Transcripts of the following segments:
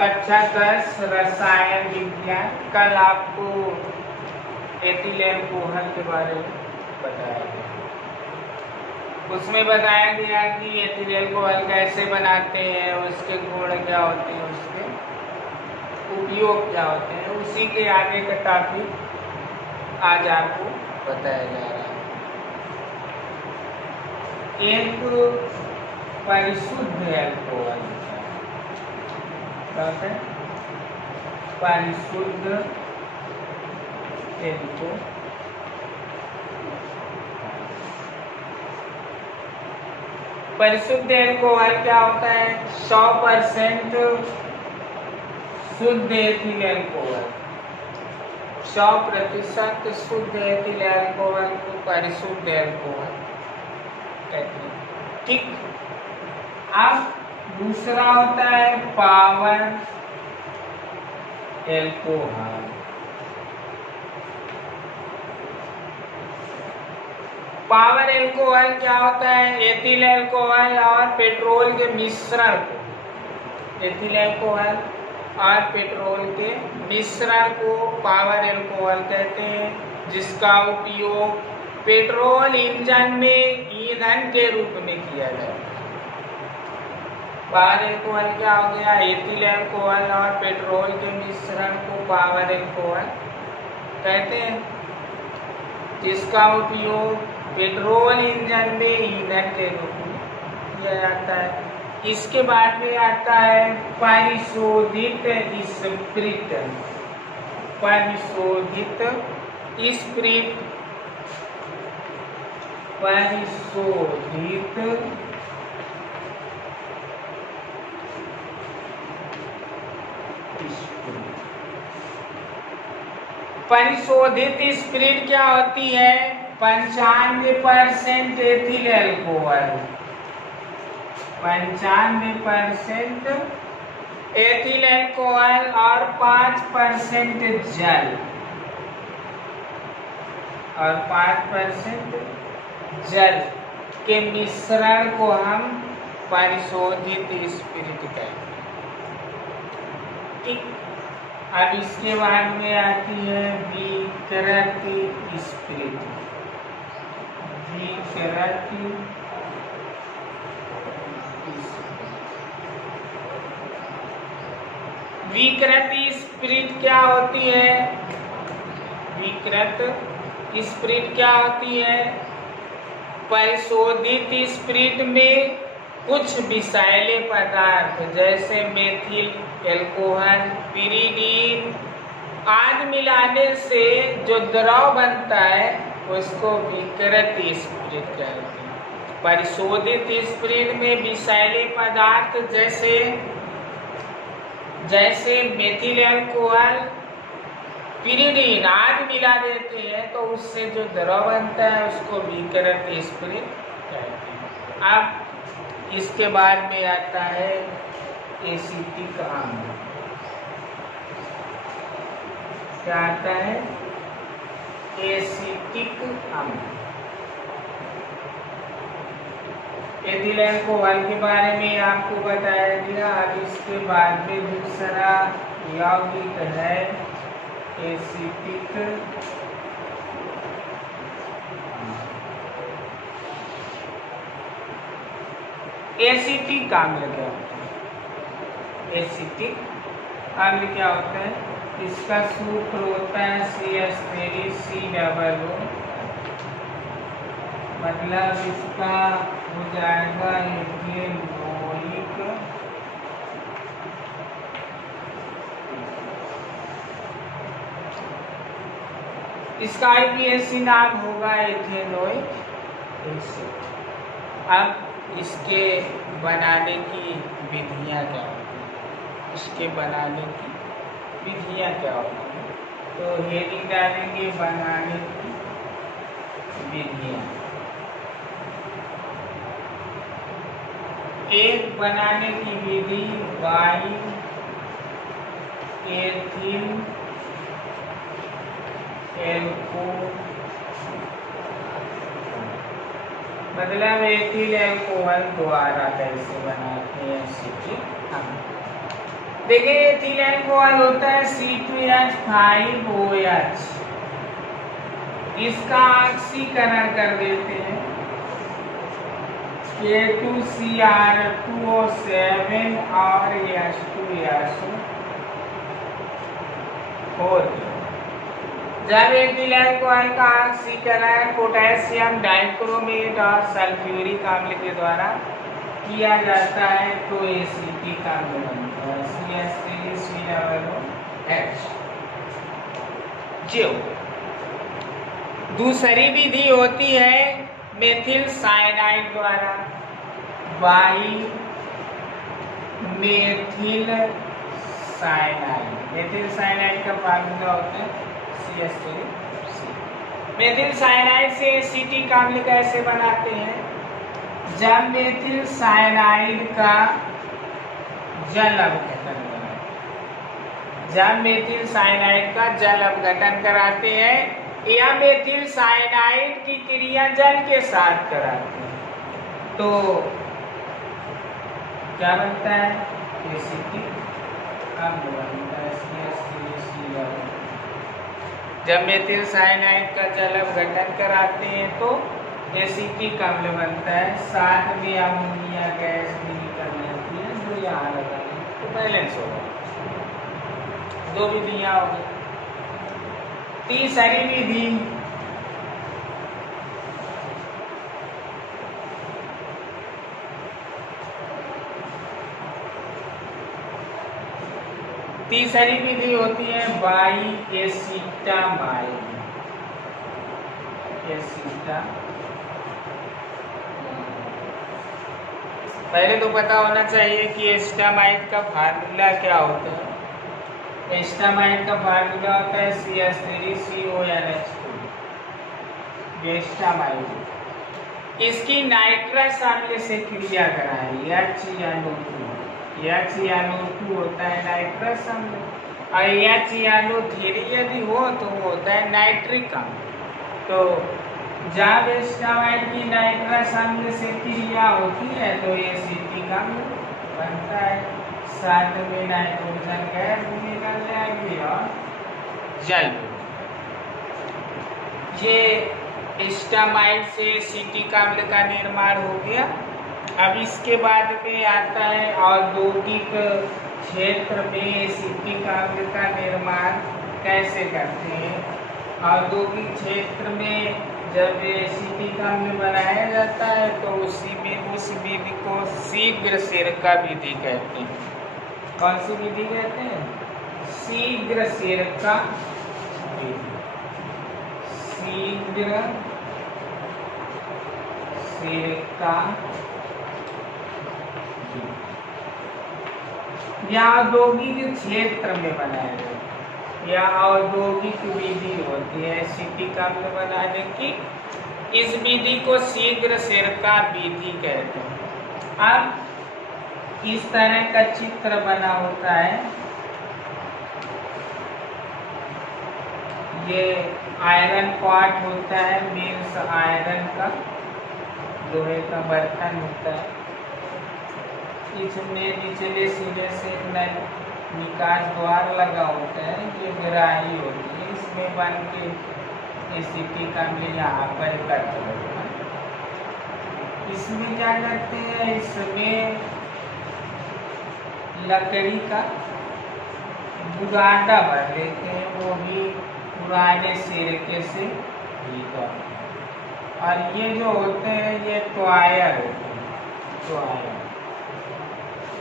कक्षा 10 रसायन विज्ञान। कल आपको एथिल अल्कोहल के बारे में बताया गया। उसमें बताया गया कि एथिल अल्कोहल कैसे बनाते हैं, उसके गुण क्या होते हैं, उसके उपयोग क्या होते हैं। उसी के आगे का टॉपिक आज आपको बताया जा रहा है। एक परिशुद्ध अल्कोहल है, परिशुद्ध अल्कोहल। परिशुद्ध अल्कोहल क्या होता है? 100% शुद्ध एथिल अल्कोहल, 100% शुद्ध एथिल अल्कोहल को परिशुद्ध अल्कोहल कहते हैं। ठीक। अब दूसरा होता है पावर अल्कोहल। पावर अल्कोहल क्या होता है? एथिल अल्कोहल और पेट्रोल के मिश्रण को, एथिल अल्कोहल और पेट्रोल के मिश्रण को पावर अल्कोहल कहते हैं, जिसका उपयोग पेट्रोल इंजन में ईंधन के रूप में किया जाता है। पावर अल्कोहल क्या हो गया? एथिल अल्कोहल और पेट्रोल के मिश्रण को पावर अल्कोहल कहते हैं, जिसका उपयोग पेट्रोल इंजन में ईंधन के रूप में किया जाता है। इसके बाद में आता है परिशोधित स्प्रिट। परिशोधित स्प्रिट, परिशोधित परिशोधित स्प्रिट क्या होती है? 95% एथिल अल्कोहल, 95% एथिल अल्कोहल और 5% जल, और 5% जल के मिश्रण को हम परिशोधित स्पिरिट कहते हैं। ठीक। अब इसके बाद में आती है विकृत स्पिरिट। विकृत विकृत स्पिरिट क्या होती है? विकृत स्पिरिट क्या होती है? परिशोधित स्पिरिट में कुछ विषैले पदार्थ जैसे मेथिल अल्कोहल, पिरीडीन आदि मिलाने से जो द्रव बनता है उसको विकृत स्पिरिट कहते हैं। परिशोधित स्पिरिट में विषैले पदार्थ जैसे मेथिल अल्कोहल, पिरीडीन आदि मिला देते हैं तो उससे जो द्रव बनता है उसको विकृत स्पिरिट कहते हैं। अब इसके बाद में आता है एसिटिक अम्ल। क्या आता है? एसिटिक अम्ल। एथिल अल्कोहल के बारे में आपको बताया गया। अब इसके बाद में दूसरा यौगिक है एसिटिक एसिटिक अम्ल क्या होता है? एसिटिक अम्ल क्या होता है? इसका सूत्र होता है CH3COO, मतलब इसका हो जाएगा इथेनोइक इसका IPAC नाम होगा इथेनोइक एसिड। अब इसके बनाने की विधियां क्या होती हैं? इसके बनाने की विधियां क्या होती हैं? तो हेडिंग डालेंगे बनाने की विधियां। एक बनाने की विधि बाई एथिल अल्कोहल, मतलब एथिल अल्कोहल द्वारा कैसे बनाते हैं एसिटिक अम्ल। देखिए एथिल अल्कोहल होता है C2H5OH, इसका ऑक्सीकरण कर देते हैं K2Cr2O7 और H2SO4। जब एथिल अल्कोहल का ऑक्सीकरण पोटेशियम डाइक्रोमेट और सल्फ्यूरिक अम्ल के द्वारा किया जाता है तो एसिटिक अम्ल बनता है CH3COOH। जो दूसरी विधि होती है मेथिल साइनाइड द्वारा, by methyl cyanide. Methyl cyanide का फार्मूला होता है CH3। मेथिल साइनाइड से एसिटिक अम्ल कैसे बनाते हैं? जब मेथिल साइनाइड का जल अपघटन जब मेथिल साइनाइड का जल अपघटन कराते हैं या मेथिल साइनाइड की क्रिया जल के साथ कराते हैं तो क्या बनता है? एसिटिक अम्ल बनता है CH3COOH। जब मेथिल साइनाइड का जल अपघटन कराते हैं तो एसिटिक अम्ल बनता है, साथ में अमोनिया गैस भी निकल जाती है जो यहाँ लगा है तो बैलेंस होगा। दो विधियां हो गई। तीसरी विधि होती है बाई एसिटामाइड। पहले तो पता होना चाहिए कि एसिटामाइड का फार्मूला क्या होता है। एसिटामाइड का फार्मूला होता है CH3CONH2। एसिटामाइड इसकी नाइट्रस अम्ल से क्रिया कराएं HCnO2 होता है नाइट्रस अम्ल, और HCnO3 यदि हो तो वो होता है नाइट्रिक अम्ल। तो जब एसिटामाइड की नाइट्रस अम्ल से क्रिया होती है तो एसिटिक अम्ल बनता है, साथ में नाइट्रोजन गैस निकल जाएगी और जल। ये एसिटामाइड से एसिटिक अम्ल का निर्माण हो गया। अब इसके बाद में आता है औद्योगिक क्षेत्र में एसिटिक अम्ल का निर्माण कैसे करते हैं। औद्योगिक क्षेत्र में जब एसिटिक अम्ल बनाया जाता है तो उस विधि को शीघ्र सिरका विधि कहते हैं। कौन सी विधि कहते हैं? शीघ्र सिरका विधि। शीघ्र सिरका या औद्योगिक क्षेत्र में बनाया जाता है या औद्योगिक विधि होती है एसिटिक अम्ल बनाने की। इस विधि को शीघ्र सिरका विधि कहते हैं। अब इस तरह का चित्र बना होता है। ये आयरन पॉट होता है, मीन्स आयरन का लोहे का बर्तन होता है। इसमें निचले सिरे से निकास द्वार लगा होता है, ये ग्राही होती है, इसमें बन के एसिटिक अम्ल यहाँ पर एकत्र होता है। इसमें क्या करते हैं? इसमें लकड़ी का बुरादा भर लेते हैं, वो भी पुराने सिरके से भीगा। और ये जो होते हैं ये टॉयर होते हैं,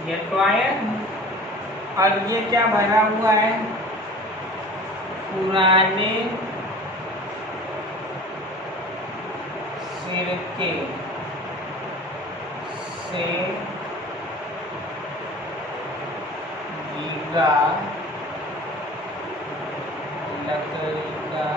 ये टॉयर। और ये क्या भरा हुआ है? पुराने सिरके से भीगा लकड़ी का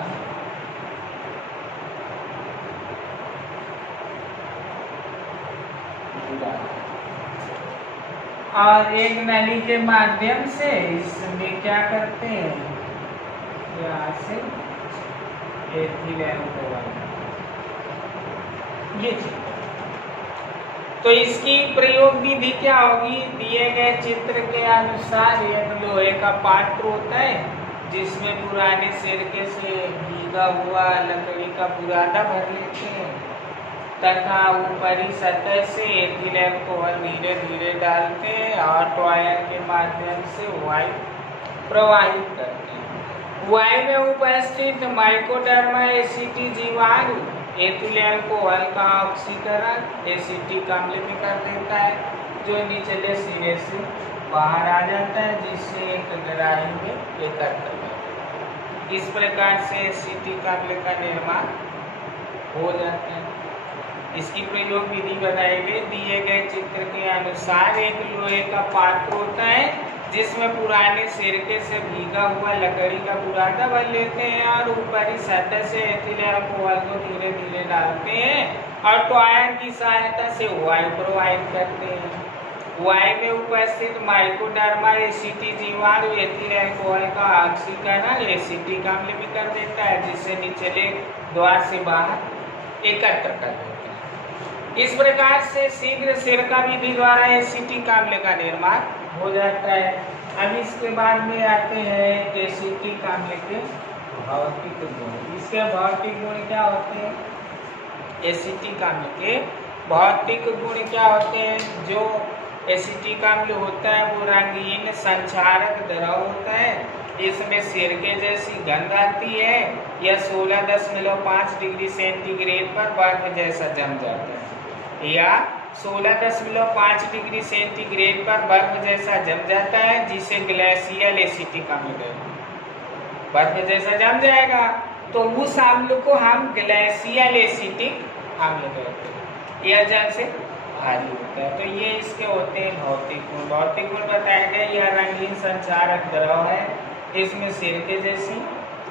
और एक नली के माध्यम से इसमें क्या करते हैं? यहाँ से एथिल अल्कोहल ये तो इसकी प्रयोग विधि क्या होगी? दिए गए चित्र के अनुसार एक लोहे का पात्र होता है जिसमें पुराने सिरके से भीगा हुआ लकड़ी का बुरादा भर लेते हैं तथा ऊपरी सतह से एथिल अल्कोहल धीरे धीरे डालते हैं और टॉयर के माध्यम से वायु प्रवाहित करते हैं। वायु में उपस्थित माइकोडर्मा एसिटी जीवाणु एथिल अल्कोहल का ऑक्सीकरण एसिटिक अम्ल में कर देता है जो निचले सिरे से बाहर आ जाता है जिससे एक ग्राही में एकत्र होता है। इस प्रकार से एसिटिक अम्ल का निर्माण हो जाता है। इसकी प्रयोग विधि बताई गई। दिए गए चित्र के अनुसार एक लोहे का पात्र होता है जिसमें पुराने सिरके से भीगा हुआ लकड़ी का बुरादा भर लेते हैं और ऊपरी सतह से एथिल अल्कोहल को धीरे धीरे डालते हैं और टॉयर की सहायता से वायु प्रवाहित करते हैं। वायु में उपस्थित माइकोडर्मा एसिटी जीवाणु एथिल अल्कोहल का ऑक्सीकरण एसिटिक अम्ल में कर देता है जिससे निचले द्वार से बाहर एकत्र कर देता है। इस प्रकार से शीघ्र सिरका विधि द्वारा एसिटिक अम्ल का निर्माण हो जाता है। अब इसके बाद में आते हैं एसिटिक अम्ल के भौतिक गुण। इसके भौतिक गुण क्या होते हैं? एसिटिक अम्ल के भौतिक गुण क्या होते हैं? जो एसिटिक अम्ल होता है वो रंगीन संक्षारक द्रव होता है। इसमें सिरके जैसी गंध आती है। यह 16.5 डिग्री सेंटीग्रेड पर बर्फ जैसा जम जाता है या 16.5 डिग्री सेंटीग्रेड पर बर्फ जैसा जम जाता है जिसे ग्लेशियल एसिटिक अम्ल कहते हैं। बर्फ जैसा जम जाएगा तो उस अम्ल को हम ग्लेशियल एसिटिक अम्ल कहते हैं। यह जल से भारी होता है। तो ये इसके होते हैं भौतिक गुण। भौतिक गुण बताए गए। यह रंगीन संचारक द्रव है। इसमें सिरके जैसी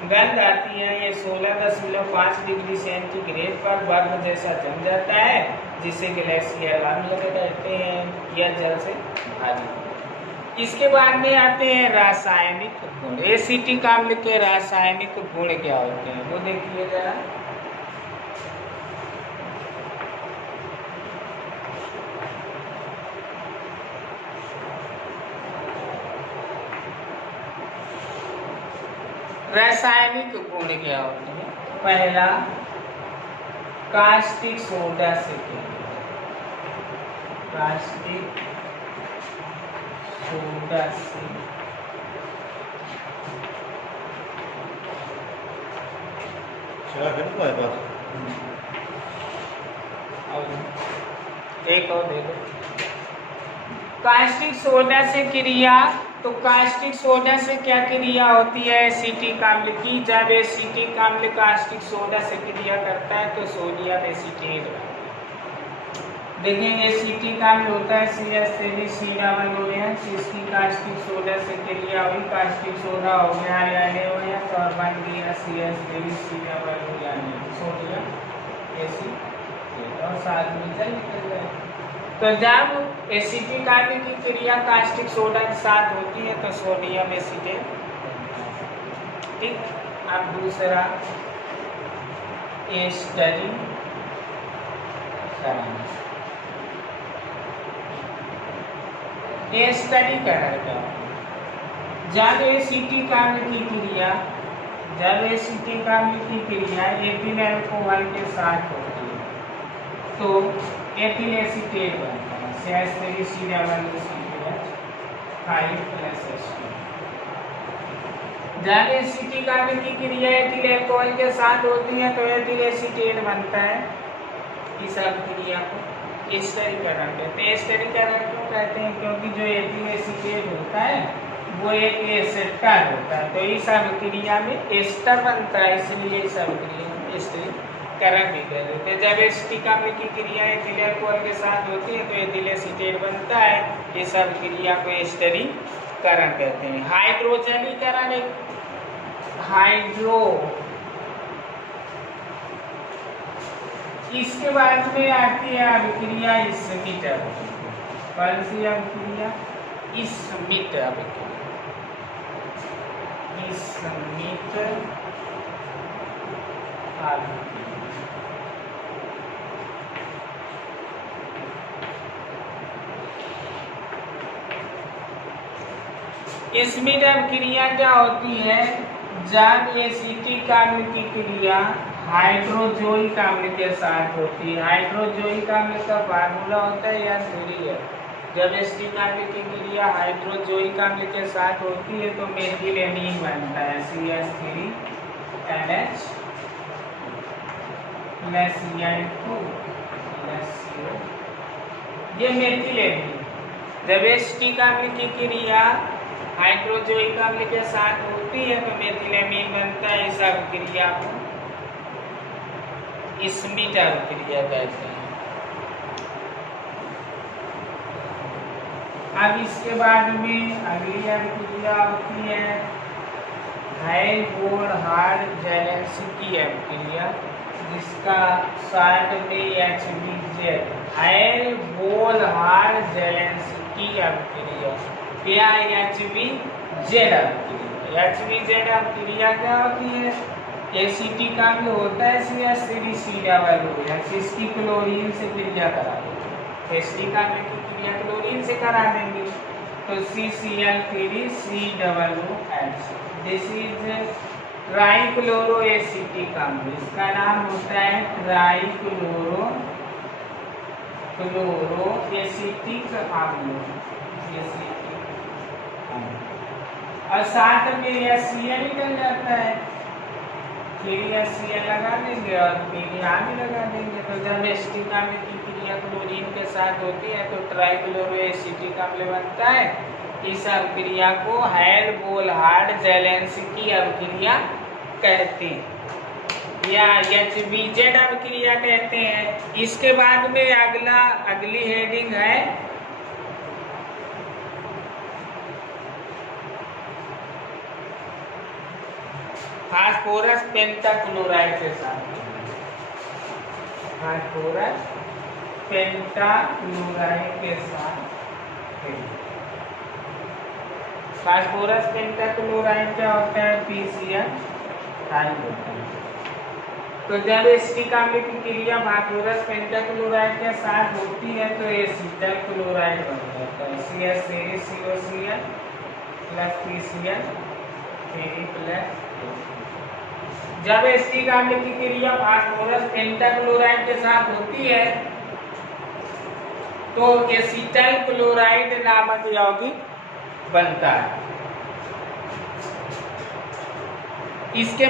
गंध आती है। ये 16.5 डिग्री सेंटीग्रेड पर बर्फ जैसा जम जाता है जिसे ग्लेशियर अम्ल कहते हैं। यह जल से भारी। इसके बाद में आते हैं रासायनिक गुण। एसिटिक अम्ल के रासायनिक गुण क्या होते हैं वो देखिए जरा। रासायनिक गुण क्या होते हैं? पहला, कास्टिक सोडा से कास्टिक सोडा से एक और दे दो। कास्टिक सोडा से क्रिया। तो कास्टिक सोडा से क्या क्रिया होती है एसिटिक अम्ल की? जब एसिटिक अम्ल कास्टिक सोडा से क्रिया करता है तो सोडियम एसीटेट देखेंगे। एसिटिक अम्ल होता है CH3COOH। इसकी कास्टिक सोडा से क्रिया हुई, कास्टिक सोडा हो गया NaOH और बन गया CH3COOH यानी सोडियम एसीटेट और साथ में जल निकल जाए। तो जब एसिटिक अम्ल की क्रिया कास्टिक सोडा के साथ होती है तो सोडियम एसीटेट। ठीक। अब दूसरा, एस्टरीकरण। एस्टरीकरण क्या? जब एसिटिक अम्ल की क्रिया एथिल अल्कोहल के साथ होती है तो एथिल एसीटेट बनता है CH3COOH5+H2। जब एसिटिक अम्ल की क्रिया एथिल अल्कोहल के साथ होती है तो एथिल एसीटेट बनता है। इस अभिक्रिया को एस्टरीकरण कहते हैं। एस्टरीकरण क्यों कहते हैं? क्योंकि जो एथिल एसीटेट होता है वो एक एस्टर होता है। तो इस अभिक्रिया में एस्टर बनता है, इसलिए इस अभिक्रिया में एस्टरीकरण भी कह देते हैं। जब एसिटिक अम्ल की क्रिया एथिल अल्कोहल के साथ होती है तो एथिल एसीटेट बनता है। इस अभिक्रिया को एस्टरीकरण कहते हैं। हाइड्रोजनीकरण एक इसके बाद में आती है अभिक्रिया स्मिट अभिक्रिया। कौन सी अभिक्रिया? स्मिट अभिक्रिया। स्मिट अभिक्रिया इसमें अभिक्रिया क्या होती है, जब एसिटिक अम्ल की क्रिया हाइड्रोजोइक अम्ल के साथ होती है। हाइड्रोजोइक अम्ल का फार्मूला होता है या दूरी है। जब एसिटिक अम्ल की क्रिया हाइड्रोजोइक अम्ल के साथ होती है तो मेथिलेनीन बनता है, CH3NH plus Cl2 plus CO, ये मेथिलेनीन। जब एसिटिक अम्ल की क्रिया हाइड्रोजोइक अम्ल के साथ होती है तो मेथिलेनीन बनता है। इस अभिक्रिया को स्मिट अभिक्रिया कहते हैं। अब इसके बाद में अगली अभिक्रिया होती है हेल्होल्ट्ज-जेलेंस्की अभिक्रिया, जिसका शॉर्ट में HBZ, हेल्होल्ट्ज-जेलेंस्की अभिक्रिया या HBZ अभिक्रिया। HBZ अभिक्रिया क्या होती है, एसिटिक अम्ल होता है CH3COO, इसकी क्लोरीन से क्रिया करा देंगे। एसिटिक अम्ल की क्रिया क्लोरीन से करा देंगे तो CCl3COOH, this is trichloro acetic अम्ल। इसका नाम होता है ट्राइक्लोरो एसिटिक अम्ल। और साथ में HCl निकल जाता है, फिर HCl लगा देंगे और फिर यहाँ भी लगा देंगे। तो जब एसिटिक अम्ल की क्रिया क्लोरीन के साथ होती है तो ट्राइक्लोरो एसिटिक अम्ल बनता है। इस अभिक्रिया को हेल्होल्ट्ज-जेलेंस्की अभिक्रिया कहते हैं या HBZ अभिक्रिया कहते हैं। इसके बाद में अगली हेडिंग है फास्फोरस पेंटाक्लोराइड के साथ। फास्फोरस पेंटाक्लोराइड के साथ फास्फोरस पेंटाक्लोराइड क्या होता है, PCl होता है। तो जब एसिटिक अम्ल की क्रिया फास्फोरस पेंटाक्लोराइड के साथ होती है तो एसिटल क्लोराइड बन जाता है, CH3COCl प्लस PCl प्लस। जब एसिटिक अम्ल की क्रिया फास्फोरस पेंटाक्लोराइड के साथ होती है तो एसिटल क्लोराइड नामक यौगिक बनता है। इसके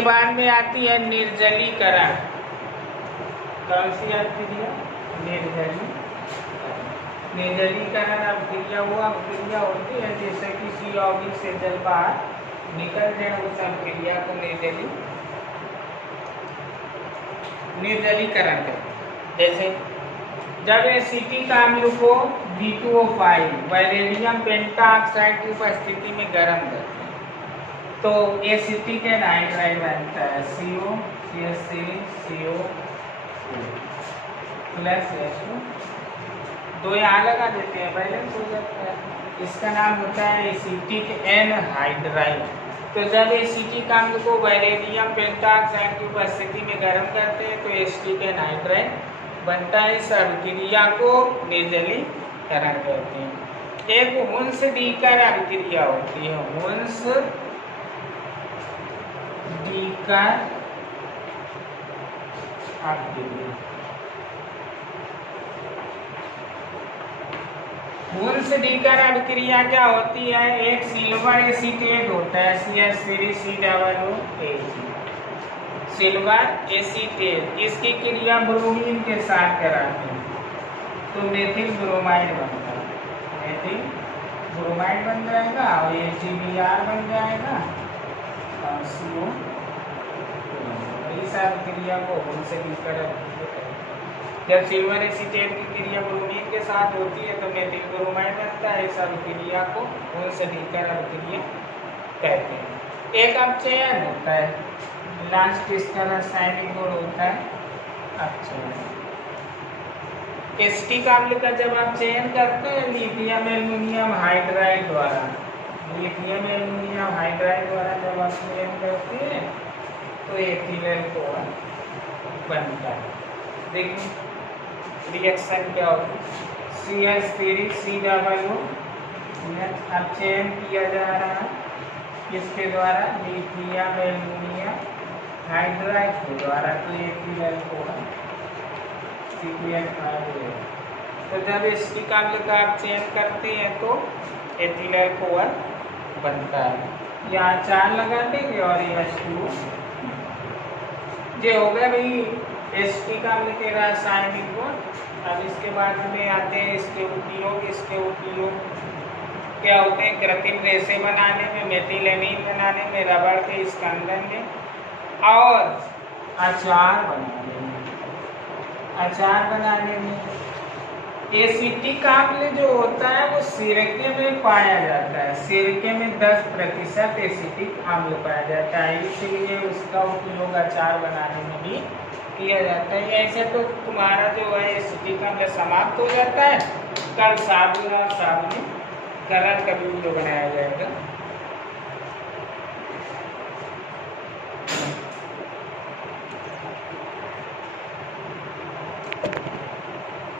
बाद में आती है निर्जलीकरण। कौन सी अभिक्रिया, निर्जलीकरण अभिक्रिया वो अभिक्रिया होती है जैसे किसी यौगिक से जल बाहर निकल जाए, उस अभिक्रिया को निर्जलीकरण करते। जैसे जब एसिटिक अम्ल को B2O5 वैलेडियम पेंटाऑक्साइड की उपस्थिति में गर्म करते हैं तो एसिटिक एनहाइड्राइड बनता है, COCH3CO प्लस H2, दो यहाँ लगा देते हैं, बैलेंस हो जाता है। इसका नाम होता है एसिटिक एनहाइड्राइड। तो जब एसिटिक अम्ल को वैलेडियम पेंटाऑक्साइड की उपस्थिति में गर्म करते हैं तो एसिटिक एनहाइड्राइड बनता है। इस अभिक्रिया को निर्जलीकरण कहते हैं। एक हुंस-डीकर अभिक्रिया होती है, हुंस-डीकर अभिक्रिया। हुंस-डीकर अभिक्रिया क्या होती है, एक सिल्वर एसीटेट होता है, CH3COOH, सिल्वर एसीटेट, इसकी क्रिया ब्रोमीन के साथ कराते हैं तो मेथिल ब्रोमाइड बनता है। मेथिल ब्रोमाइड बन जाएगा और ये GBr बन जाएगा और CO। इस अभिक्रिया को हुंस-डीकर अभिक्रिया। जब सिल्वर एसीटेट की क्रिया ब्रोमीन के साथ होती है तो मेथिल ब्रोमाइड बनता है। इस अभिक्रिया को हुंस-डीकर अभिक्रिया कहते हैं। एक अपचयन होता है, लास्ट इसका रासायनिक गुण होता है अपचयन। एसिटिक अम्ल का जब आप चयन करते हैं लिथियम एल्युमिनियम हाइड्राइड द्वारा, जब आप चयन करते हैं तो एथिल अल्कोहल बनता है। देखिए रिएक्शन क्या होगी, CH3 COO। अब चयन किया जा रहा है किसके द्वारा, लिथियम एल्युमिनियम हाइड्राइड के द्वारा, तो एथिल अल्कोहल CH5। तो जब एसिटिक अम्ल का आप चयन करते हैं तो एथिल अल्कोहल बनता है। यहाँ 4 लगा देंगे और ये H2O। ये हो गया भाई एसिटिक अम्ल के रासायनिक गुण। अब इसके बाद में आते हैं इसके उपयोग। इसके उपयोग क्या होते हैं, कृत्रिम रेशे बनाने में, मेथिलेमीन बनाने में, रबड़ के स्कंदन में और अचार बनाने में। अचार बनाने में एसिटिक अम्ल जो होता है वो सिरके में पाया जाता है। सिरके में 10% एसिटिक अम्ल पाया जाता है, इसलिए उसका उपयोग अचार बनाने में भी किया जाता है। ऐसे तो तुम्हारा जो है एसिटिक अम्ल समाप्त हो जाता है। कल साबुन और साबुन कलर का वीडियो बनाया जाएगा।